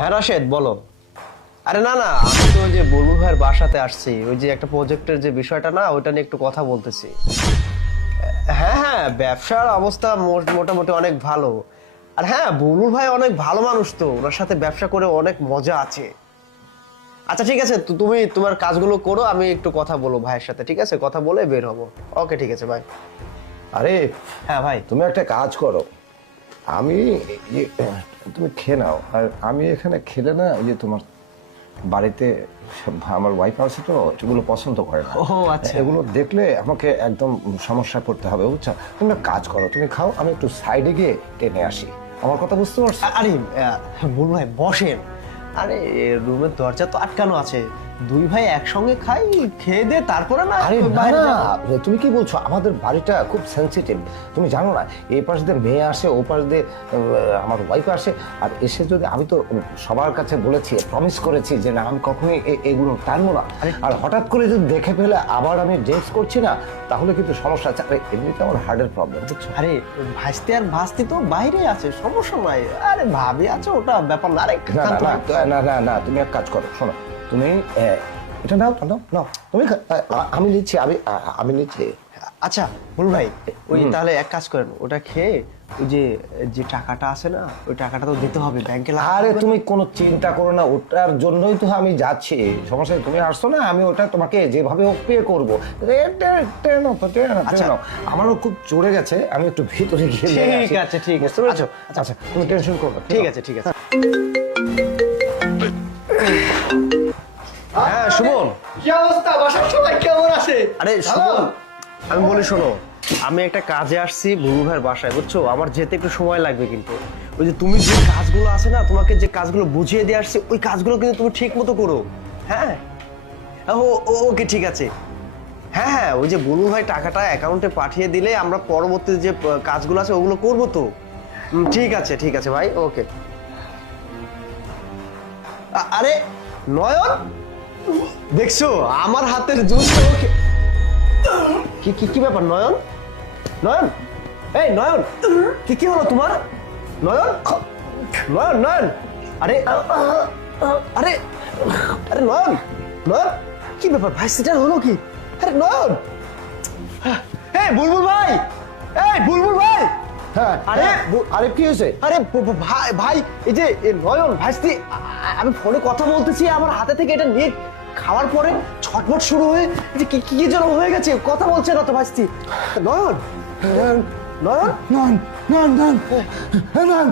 হ্যাঁ রাশেদ বলো। আরে না না, আমি তো ওই যে বুলবুল ভাইয়ের বাসাতে আসছি, ওই যে একটা প্রজেক্টের যে বিষয়টা না, ওইটা নিয়ে একটু কথা বলতেছি। হ্যাঁ হ্যাঁ, ব্যবসার অবস্থা মোটামুটি অনেক ভালো। আর হ্যাঁ, বুলবুল ভাই অনেক ভালো মানুষ, তো ওনার সাথে ব্যবসা করে অনেক মজা আছে। আচ্ছা ঠিক আছে, তুমি তোমার কাজগুলো করো, আমি একটু কথা বলবো ভাইয়ের সাথে, ঠিক আছে? কথা বলে বের হবো। ওকে ঠিক আছে ভাই। আরে হ্যাঁ ভাই। তুমি একটা কাজ করো, আমি তুমি খেয়ে নাও, আর আমি এখানে খেলে না, ওই যে তোমার বাড়িতে আমার ওয়াইফ আছে তো, এগুলো পছন্দ করে না। ও আচ্ছা। এগুলো দেখলে আমাকে একদম সমস্যায় পড়তে হবে, বুঝছো? তুমি একটা কাজ করো, তুমি খাও, আমি একটু সাইডে গিয়ে টেনে আসি। আমার কথা বুঝতে পারছো? আরে বুলবুল ভাই বসেন। আরে রুমের দরজা তো আটকানো আছে, দুই ভাই একসঙ্গে খাই, খেয়ে দে তারপরে না আরে না বাইরে না, যাবো। তুমি কি বলছো? আমাদের বাড়িটা খুব সেনসিটিভ, তুমি জানো না? এই পাশ দিয়ে মেয়ে আসে, ও পাশ দিয়ে আমার ওয়াইফ আসে, আর এসে যদি আমি তো সবার কাছে বলেছি, প্রমিস করেছি যে না আমি কখনোই এগুলো টানবো না। আর হঠাৎ করে যদি দেখে ফেলে আবার আমি ড্রিঙ্কস করছি না, তাহলে কিন্তু সমস্যা আছে। আরে এমনিতে আমার হার্টের প্রবলেম, বুঝছো? আরে ভাইস্তে আর ভাস্তি তো বাইরে আছে, সমস্যা নাই। আরে ভাবি আছে, ওটা ব্যাপার না। আরে না খান না তো। না না না, তুমি এক কাজ করো, শোনো, তুমি এটা নাও নাও নাও, তুমি আমি নিচ্ছি, আমি নিচ্ছি। আচ্ছা বুলবুল ভাই, ওই তাহলে এক কাজ করেন, ওটা খেয়ে ওই যে যে টাকাটা আছে না, ওই টাকাটা তো দিতে হবে ব্যাংকে। আরে তুমি কোনো চিন্তা করো না, ওটার জন্যই তো আমি যাচ্ছি। সমস্যা নেই, তুমি আসছো না, আমি ওটা তোমাকে যেভাবে হোক পে করবো। আচ্ছা। আমারও খুব চড়ে গেছে, আমি একটু ভিতরে গিয়ে নিয়ে ঠিক আসি। আছে ঠিক আছে। বুঝতে পেরেছো? আচ্ছা আচ্ছা তুমি টেনশন করো না, ঠিক আছে ঠিক আছে। হ্যাঁ সুমন। কি অবস্থা? বাসার সবাই কেমন আছে? আরে সুমন, আমি বলি শোনো, আমি একটা কাজে আসছি বুলবুল ভাইয়ের বাসায়, বুঝছো? আমার যেতে একটু সময় লাগবে, কিন্তু ওই যে তুমি যে কাজগুলো আছে না, তোমাকে যে কাজগুলো বুঝিয়ে দিয়ে আসছি, ওই কাজগুলো কিন্তু তুমি ঠিক মতো করো। হ্যাঁ ওকে ঠিক আছে। হ্যাঁ হ্যাঁ, ওই যে বুলবুল ভাই টাকাটা অ্যাকাউন্টে পাঠিয়ে দিলে আমরা পরবর্তী যে কাজগুলো আছে ওগুলো করবো তো। ঠিক আছে ভাই, ওকে। আরে নয়ন, দেখছো আমার হাতের জুস? ওকে, কি কি কি ব্যাপার নয়ন? নয়ন, এই নয়ন, কি কি হলো তোমার? নয়ন নয়ন নয়ন, আরে আরে আরে নয়ন, নয়ন কি ব্যাপার? ভাই সেটা হলো কি? আরে নয়ন, এই বুলবুল ভাই, এই বুলবুল ভাই। হ্যাঁ আরে আরে কি হয়েছে? আরে ভাই ভাই, এই যে নয়ন ভাইস্তি, আমি ফোনে কথা বলতেছি, আমার হাতে থেকে এটা নিয়ে খাওয়ার পরে ছটফট শুরু হয়ে যে কি কি যেন হয়ে গেছে, কথা বলছে না তো ভাইস্তি। নয়ন নয়ন নন নন নন নন,